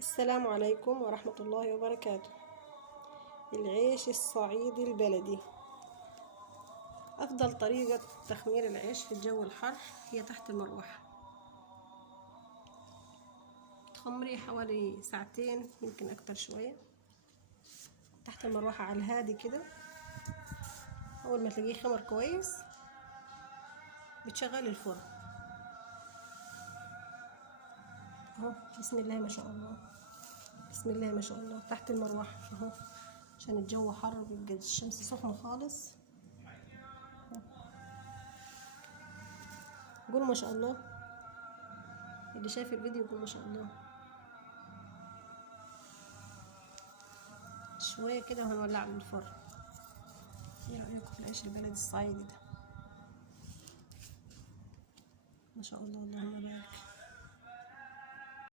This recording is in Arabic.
السلام عليكم ورحمة الله وبركاته. العيش الصعيدي البلدي. أفضل طريقة تخمير العيش في الجو الحر هي تحت المروحة. تخمريه حوالي ساعتين يمكن أكتر شوية تحت المروحة على الهادي كده. أول ما تلاقيه خمر كويس بتشغل الفرن اهو. بسم الله ما شاء الله، بسم الله ما شاء الله، تحت المروحة اهو، عشان الجو حر بيبقى الشمس سخنة خالص. قولوا ما شاء الله، اللي شايف الفيديو يقول ما شاء الله. شوية كده وهنولع من الفرن. ايه رأيكم في العيش البلدي الصعيدي ده؟ ما شاء الله، اللهم بارك.